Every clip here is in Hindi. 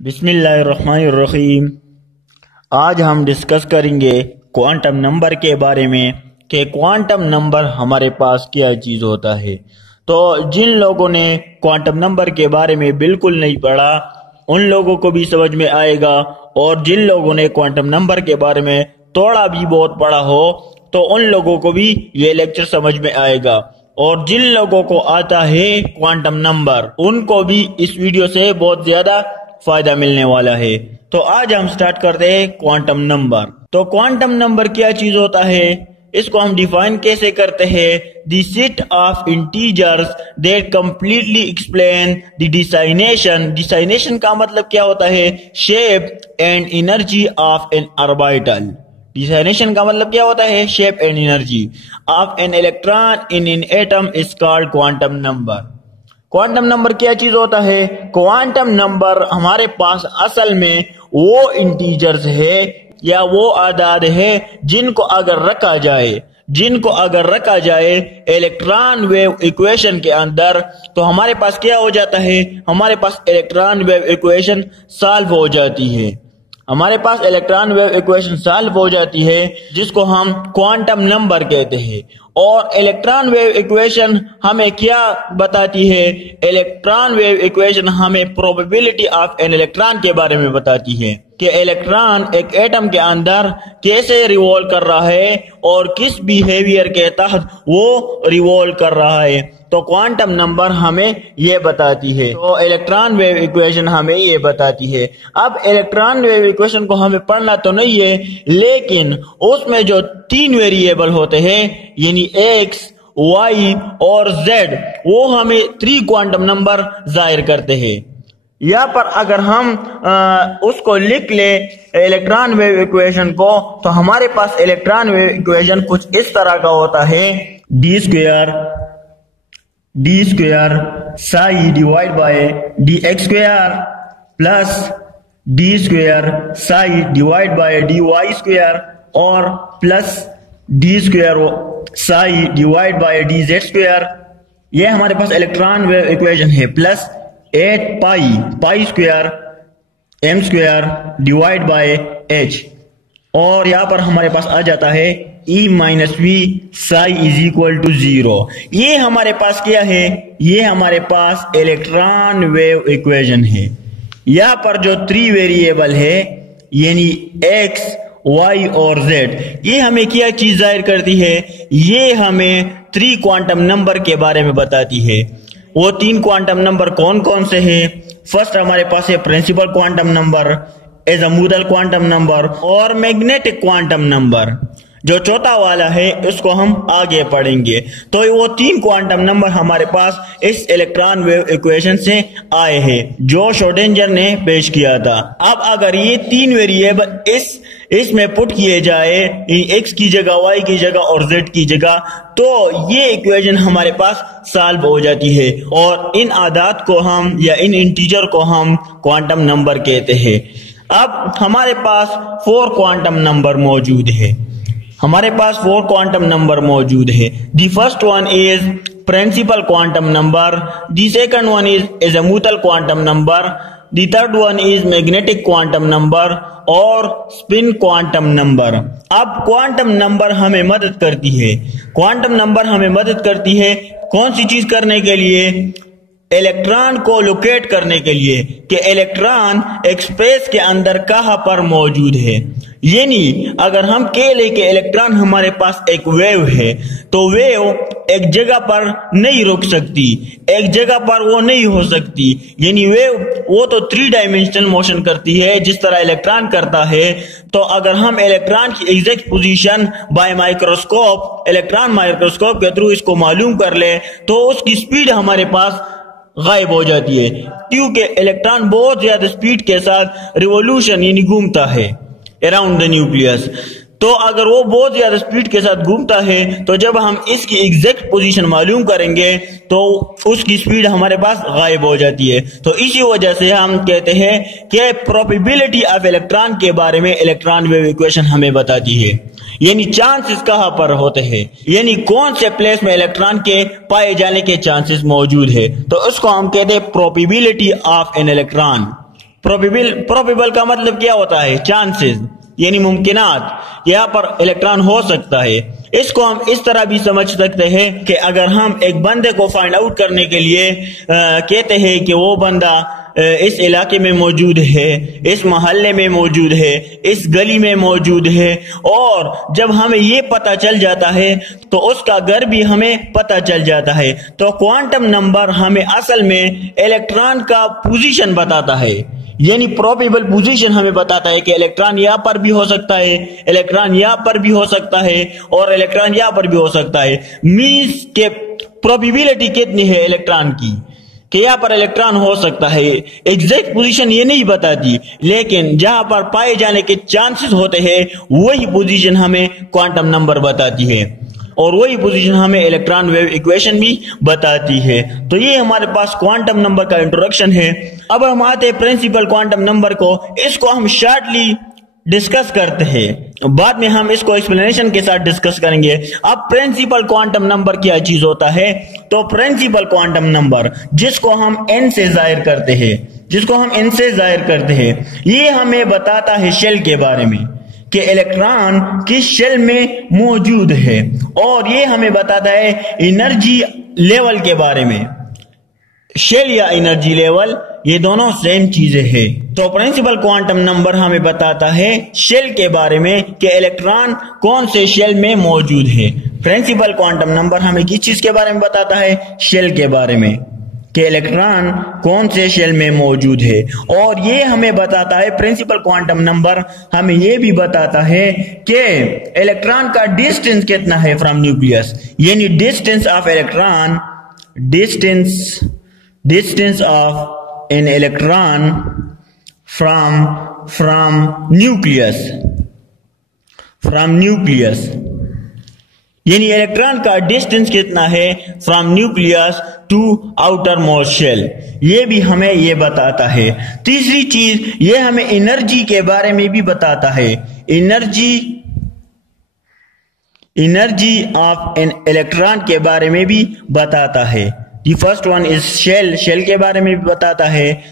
बिस्मिल्लाहिर्रहमानिर्रहीम। आज हम डिस्कस करेंगे क्वांटम नंबर के बारे में कि क्वांटम नंबर हमारे पास क्या चीज़ होता है। तो जिन लोगों ने क्वांटम नंबर के बारे में बिल्कुल नहीं पढ़ा उन लोगों को भी समझ में आएगा, और जिन लोगों ने क्वांटम नंबर के बारे में थोड़ा भी बहुत पढ़ा हो तो उन लोगों को भी ये लेक्चर समझ में आएगा। और जिन लोगों को आता है क्वांटम नंबर उनको भी इस वीडियो से बहुत ज्यादा फायदा मिलने वाला है। तो आज हम स्टार्ट करते हैं क्वांटम नंबर। तो क्वांटम नंबर क्या चीज होता है, इसको हम डिफाइन कैसे करते हैं? The set of integers that completely explain the designation. Designation का मतलब क्या होता है? Shape and energy of an orbital. Designation का मतलब क्या होता है? Shape and energy of an electron in an atom is called quantum number. Quantum number क्या चीज होता है? क्वांटम नंबर हमारे पास असल में वो इंटीजर्स है या वो आदाद है जिनको अगर रखा जाए इलेक्ट्रॉन वेव इक्वेशन के अंदर तो हमारे पास क्या हो जाता है? हमारे पास इलेक्ट्रॉन वेव इक्वेशन सॉल्व हो जाती है। हमारे पास इलेक्ट्रॉन वेव इक्वेशन सॉल्व हो जाती है जिसको हम क्वांटम नंबर कहते हैं। और इलेक्ट्रॉन वेव इक्वेशन हमें क्या बताती है? इलेक्ट्रॉन वेव इक्वेशन हमें प्रोबेबिलिटी ऑफ एन इलेक्ट्रॉन के बारे में बताती है कि इलेक्ट्रॉन एक एटम के अंदर कैसे रिवॉल्व कर रहा है और किस बिहेवियर के तहत वो रिवॉल्व कर रहा है। तो क्वांटम नंबर हमें ये बताती है, तो इलेक्ट्रॉन वेव इक्वेशन हमें ये बताती है। अब इलेक्ट्रॉन वेव इक्वेशन को हमें पढ़ना तो नहीं है, लेकिन उसमें जो तीन वेरिएबल होते हैं यानी एक्स, वाई और जेड, वो हमें थ्री क्वांटम नंबर जाहिर करते हैं। यहाँ पर अगर हम उसको लिख ले इलेक्ट्रॉन वेव इक्वेशन को, तो हमारे पास इलेक्ट्रॉन वेव इक्वेशन कुछ इस तरह का होता है। D square psi divide by D X square plus D square psi divide by D Y square और plus D square psi divide by D Z square. ये हमारे पास इलेक्ट्रॉन वेव इक्वेशन है। Plus 8 pi square M square divide by H, और यहां पर हमारे पास आ जाता है E minus V psi is equal to 0। ये हमारे पास क्या है? ये हमारे पास इलेक्ट्रॉन वेव इक्वेशन है। यहां पर जो थ्री वेरिएबल है यानी x, y और z, ये हमें क्या चीज जाहिर करती है? ये हमें थ्री क्वांटम नंबर के बारे में बताती है। वो तीन क्वांटम नंबर कौन कौन से हैं? फर्स्ट हमारे पास है principal quantum number, azimuthal quantum number और मैग्नेटिक क्वांटम नंबर। जो चौथा वाला है उसको हम आगे पढ़ेंगे। तो वो तीन क्वांटम नंबर हमारे पास इस इलेक्ट्रॉन वेव इक्वेशन से आए हैं जो श्रोडिंगर ने पेश किया था। अब अगर ये तीन वेरिएबल इसमें पुट किए जाए, x की जगह, y की जगह और z की जगह, तो ये इक्वेशन हमारे पास सॉल्व हो जाती है। और इन आदाद को हम या इन इंटीजर को हम क्वांटम नंबर कहते हैं। अब हमारे पास फोर क्वांटम नंबर मौजूद है। The first one is principal quantum number, the second one is azimuthal quantum number, the third one is magnetic quantum number और स्पिन क्वांटम नंबर। अब क्वांटम नंबर हमें मदद करती है कौन सी चीज करने के लिए? इलेक्ट्रॉन को लोकेट करने के लिए कि इलेक्ट्रॉन एक स्पेस के अंदर कहां पर मौजूद है। यानी अगर हम कह ले कि इलेक्ट्रॉन हमारे पास एक वेव है, तो वेव एक जगह पर नहीं रुक सकती, एक जगह पर वो नहीं हो सकती। यानी वेव वो तो थ्री डायमेंशनल मोशन करती है जिस तरह इलेक्ट्रॉन करता है। तो अगर हम इलेक्ट्रॉन की exact position by microscope, electron microscope के थ्रू इसको मालूम कर ले, तो उसकी स्पीड हमारे पास गायब हो जाती है, क्योंकि इलेक्ट्रॉन बहुत ज्यादा स्पीड के साथ रिवॉल्यूशन यानी घूमता है अराउंड द न्यूक्लियस। तो अगर वो बहुत ज्यादा स्पीड के साथ घूमता है तो जब हम इसकी एग्जैक्ट पोजीशन मालूम करेंगे तो उसकी स्पीड हमारे पास गायब हो जाती है। तो इसी वजह से हम कहते हैं कि प्रोबेबिलिटी ऑफ इलेक्ट्रॉन के बारे में इलेक्ट्रॉन वेव इक्वेशन हमें बताती है। यानी चांसेस कहां पर होते हैं, यानी कौन से प्लेस में इलेक्ट्रॉन के पाए जाने के चांसेस मौजूद है, तो उसको हम कहते हैं probability of an electron. Probable का मतलब क्या होता है? चांसेस, यानी मुमकिनात, यहाँ पर इलेक्ट्रॉन हो सकता है। इसको हम इस तरह भी समझ सकते हैं कि अगर हम एक बंदे को फाइंड आउट करने के लिए कहते हैं कि वो बंदा इस इलाके में मौजूद है, इस मोहल्ले में मौजूद है, इस गली में मौजूद है, और जब हमें ये पता चल जाता है तो उसका घर भी हमें पता चल जाता है, तो क्वांटम नंबर हमें असल में इलेक्ट्रॉन का पोजीशन बताता है, यानी प्रोबेबल पोजीशन हमें बताता है कि इलेक्ट्रॉन यहाँ पर भी हो सकता है, इलेक्ट्रॉन यहाँ पर भी हो सकता है, और इलेक्ट्रॉन यहाँ पर भी हो सकता है। मींस के प्रोबेबिलिटी कितनी है इलेक्ट्रॉन की कि यहाँ पर इलेक्ट्रॉन हो सकता है। एग्जैक्ट पोजीशन ये नहीं बताती, लेकिन जहां पर पाए जाने के चांसेस होते हैं वही पोजीशन हमें क्वांटम नंबर बताती है, और वही पोजीशन हमें इलेक्ट्रॉन वेव इक्वेशन भी बताती है। तो ये हमारे पास क्वांटम नंबर का इंट्रोडक्शन है। अब हम आते हैं प्रिंसिपल क्वांटम नंबर को। इसको हम शॉर्टली डिस्कस करते हैं, बाद में हम इसको एक्सप्लेनेशन के साथ डिस्कस करेंगे। अब प्रिंसिपल क्वांटम नंबर क्या चीज होता है? तो प्रिंसिपल क्वांटम नंबर जिसको हम n से जाहिर करते हैं, ये हमें बताता है शेल के बारे में कि इलेक्ट्रॉन किस शेल में मौजूद है, और ये हमें बताता है एनर्जी लेवल के बारे में। शेल या एनर्जी लेवल ये दोनों सेम चीजें हैं। तो प्रिंसिपल क्वांटम नंबर हमें बताता है शेल के बारे में कि इलेक्ट्रॉन कौन से शेल में मौजूद है। प्रिंसिपल क्वांटम नंबर हमें किस चीज के बारे में बताता है? शेल के बारे में, कि इलेक्ट्रॉन कौन से शेल में मौजूद है। और ये हमें बताता है, प्रिंसिपल क्वांटम नंबर हमें ये भी बताता है कि इलेक्ट्रॉन का डिस्टेंस कितना है फ्रॉम न्यूक्लियस, यानी distance of electron, distance of an electron from nucleus, यानी इलेक्ट्रॉन का डिस्टेंस कितना है from nucleus to outermost shell, ये भी हमें ये बताता है। तीसरी चीज ये हमें एनर्जी के बारे में भी बताता है, एनर्जी ऑफ एन इलेक्ट्रॉन के बारे में भी बताता है। The first one is shell के बारे में भी बताता है।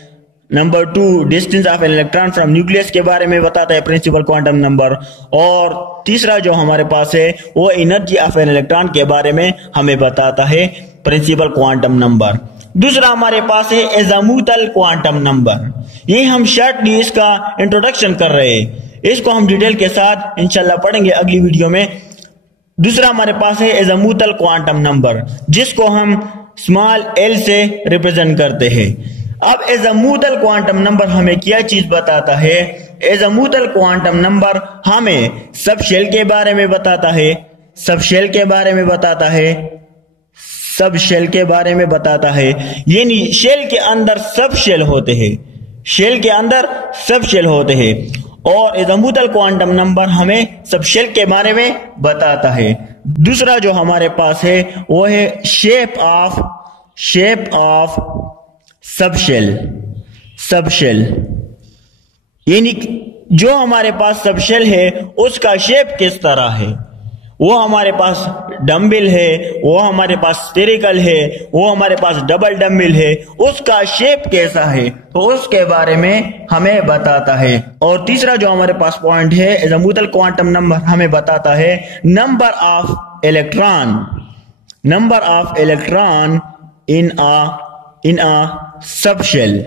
Number 2 distance of an electron from nucleus के बारे में बताता है प्रिंसिपल क्वांटम नंबर। और तीसरा जो हमारे पास है वो एनर्जी ऑफ एन इलेक्ट्रॉन के बारे में हमें बताता है प्रिंसिपल क्वांटम नंबर। दूसरा हमारे पास है एज़ामुथल क्वांटम नंबर। ये हम शॉर्टली इसका इंट्रोडक्शन कर रहे हैं, इसको हम डिटेल के साथ इंशाल्लाह पढ़ेंगे अगली वीडियो में। दूसरा हमारे पास है एज़ामुथल क्वांटम नंबर, जिसको हम स्मॉल l से रिप्रेजेंट करते हैं। अब एज़ामुथल क्वांटम नंबर हमें क्या चीज बताता है? एज़ामुथल क्वांटम नंबर हमें सब शेल के बारे में बताता है, यानी शेल के अंदर सब शेल होते हैं, और एज़ामुथल क्वांटम नंबर हमें सब शेल के बारे में बताता है। दूसरा जो हमारे पास है वो है शेप ऑफ सबशेल, यानी जो हमारे पास सबशेल है उसका शेप किस तरह है। वो हमारे पास डम्बल है, वो हमारे पास स्फेरिकल है, वो हमारे पास डबल डम्बल है, उसका शेप कैसा है तो उसके बारे में हमें बताता है। और तीसरा जो हमारे पास पॉइंट है, एज़ामुथल क्वांटम नंबर हमें बताता है number of electron in a subshell,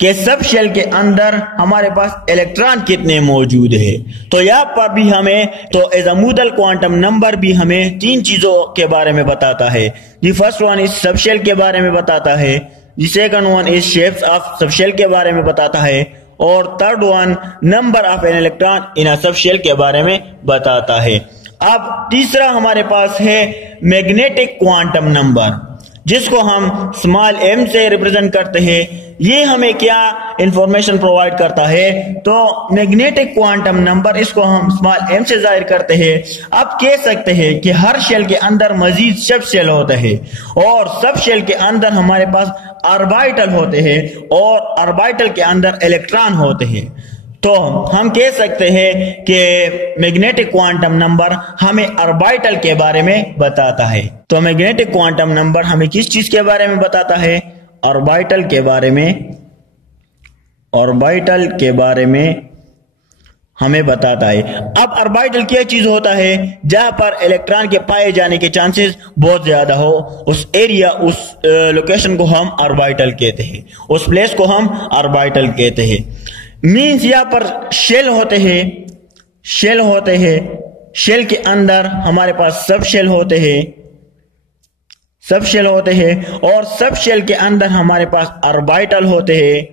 के सब शेल के अंदर हमारे पास इलेक्ट्रॉन कितने मौजूद है। तो यहाँ पर भी हमें तो एज़ामुथल क्वांटम नंबर भी हमें 3 चीजों के बारे में बताता है। The first one is subshell के बारे में बताता है, the second one is shapes of subshell के बारे में बताता है, और third one number of an electron in a subshell के बारे में बताता है। अब तीसरा हमारे पास है मैग्नेटिक क्वांटम नंबर, जिसको हम स्मॉल m से रिप्रेजेंट करते हैं। ये हमें क्या इंफॉर्मेशन प्रोवाइड करता है? तो मैग्नेटिक क्वांटम नंबर, इसको हम स्मॉल m से जाहिर करते हैं। अब कह सकते हैं कि हर शेल के अंदर मजीद सब शेल होते हैं, और सब शेल के अंदर हमारे पास ऑर्बिटल होते हैं, और ऑर्बिटल के अंदर इलेक्ट्रॉन होते हैं। तो हम कह सकते हैं कि मैग्नेटिक क्वांटम नंबर हमें ऑर्बिटल के बारे में बताता है। तो मैग्नेटिक क्वांटम नंबर हमें किस चीज के बारे में बताता है? ऑर्बिटल के बारे में ऑर्बिटल के बारे में हमें बताता है। अब ऑर्बिटल क्या चीज होता है? जहां पर इलेक्ट्रॉन के पाए जाने के चांसेस बहुत ज्यादा हो, उस एरिया, उस लोकेशन को हम ऑर्बिटल कहते हैं, उस प्लेस को हम ऑर्बिटल कहते हैं। मींस यहां पर शेल होते हैं, शेल के अंदर हमारे पास सब शेल होते हैं और सब शेल के अंदर हमारे पास ऑर्बिटल होते हैं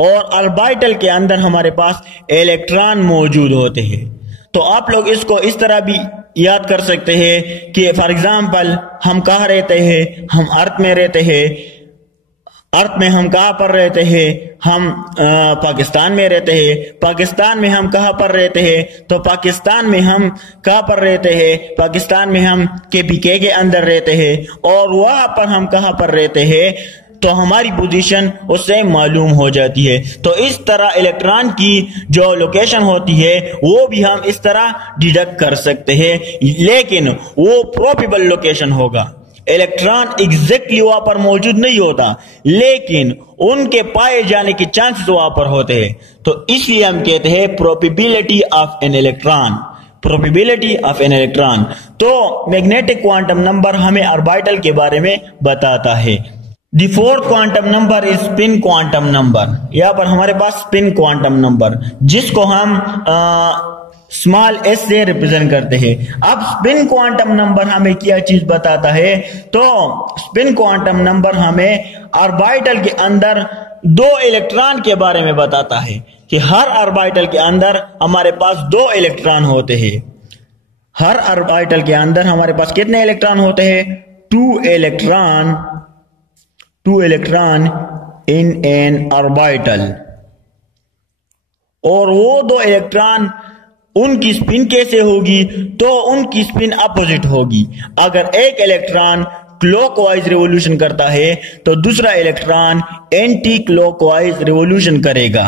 और ऑर्बिटल के अंदर हमारे पास इलेक्ट्रॉन मौजूद होते हैं। तो आप लोग इसको इस तरह भी याद कर सकते हैं कि फॉर एग्जांपल हम कहाँ रहते हैं? हम अर्थ में रहते हैं। अर्थ में हम कहाँ पर रहते हैं? हम पाकिस्तान में रहते हैं। पाकिस्तान में हम कहाँ पर रहते हैं? तो पाकिस्तान में हम कहाँ पर रहते हैं? पाकिस्तान में हम KPK के अंदर रहते हैं और वहां पर हम कहाँ पर रहते हैं तो हमारी पोजीशन उससे मालूम हो जाती है। तो इस तरह इलेक्ट्रॉन की जो लोकेशन होती है वो भी हम इस तरह डिडक्ट कर सकते हैं, लेकिन वो प्रोबेबल लोकेशन होगा। इलेक्ट्रॉन एग्जैक्टली वहां पर मौजूद नहीं होता, लेकिन उनके पाए जाने के चांसेस वहां पर होते हैं। तो इसलिए हम कहते हैं probability of an electron, probability of an electron. तो मैग्नेटिक क्वांटम नंबर हमें ऑर्बिटल के बारे में बताता है। The fourth quantum number is spin quantum number. यहां पर हमारे पास स्पिन क्वांटम नंबर, जिसको हम स्मॉल s से रिप्रेजेंट करते हैं। अब स्पिन क्वांटम नंबर हमें क्या चीज बताता है? तो स्पिन क्वांटम नंबर हमें ऑर्बिटल के अंदर दो इलेक्ट्रॉन के बारे में बताता है कि हर ऑर्बिटल के अंदर हमारे पास दो इलेक्ट्रॉन होते हैं। हर ऑर्बिटल के अंदर हमारे पास कितने इलेक्ट्रॉन होते हैं? Two electron in N orbital. और वो दो इलेक्ट्रॉन, उनकी स्पिन कैसे होगी? तो उनकी स्पिन अपोजिट होगी। अगर एक इलेक्ट्रॉन क्लॉकवाइज रिवॉल्यूशन करता है तो दूसरा इलेक्ट्रॉन एंटी क्लॉकवाइज रिवॉल्यूशन करेगा।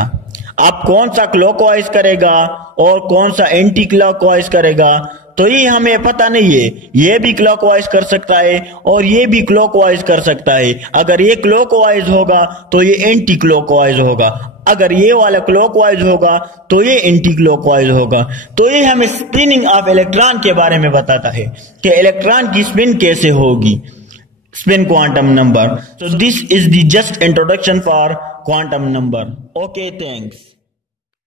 अब कौन सा क्लॉकवाइज करेगा और कौन सा एंटी क्लॉकवाइज करेगा तो ये हमें पता नहीं है। ये भी क्लॉकवाइज कर सकता है और ये भी क्लॉकवाइज कर सकता है। अगर ये क्लॉकवाइज होगा तो ये एंटी क्लॉकवाइज होगा, अगर ये वाला क्लॉकवाइज होगा तो ये एंटी क्लॉकवाइज होगा। तो ये हमें स्पिनिंग ऑफ इलेक्ट्रॉन के बारे में बताता है कि इलेक्ट्रॉन की स्पिन कैसे होगी, spin quantum number. So this is the just introduction for quantum number. Okay, thanks.